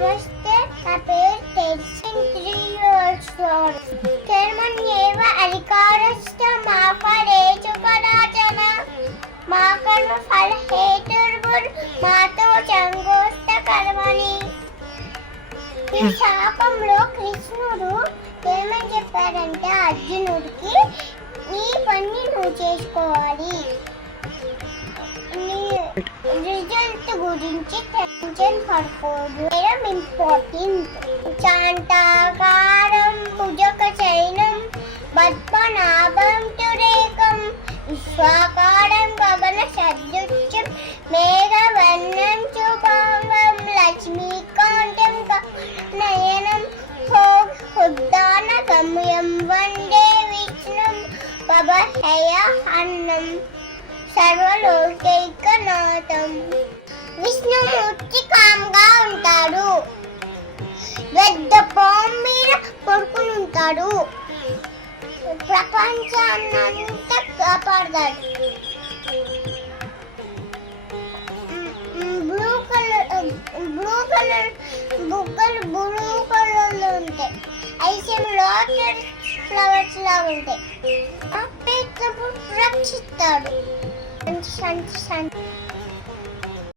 నమస్తే, నా పేరు తేజస్వి. 3 years old. కర్మణ్యేవ అధికారస్య మా ఫలేషు కదాచన మా కర్మ ఫల హేతుర్భుర్ మాతో సంగోస్త కర్మణి. ఈ శాపంలో కృష్ణుడు ఏమని చెప్పాడంటే అర్జునుడికి, నీ పని నువ్వు చేసుకోవాలి, నీ రిజల్ట్ గురించి టెన్షన్ పడుకోదు. ఇంపార్టెంట్. శాంతాకారం భుజక శయనం పద్మనాభం తురేకం విశ్వాకారం గగన సదృశం మేఘవర్ణం శుభాంగం లక్ష్మీకాంతం నయనం ఉద్దాన గమ్యం వందే విష్ణుం భవహయ అన్నం సర్వలోకైకనాథం. విష్ణుమూర్తి కామ్గా ఉంటాడు, పెద్ద పాము మీద పడుకుని ఉంటాడు, ప్రపంచాన్నంతా కాపాడతాడు. బ్లూ కలర్ బుగ్గలు బ్లూ కలర్లో ఉంటాయి. అయితే లోటస్ ఫ్లవర్స్ లాగా ఉంటాయి. రక్షిస్తాడు. శాంతి శాంతి శాంతి.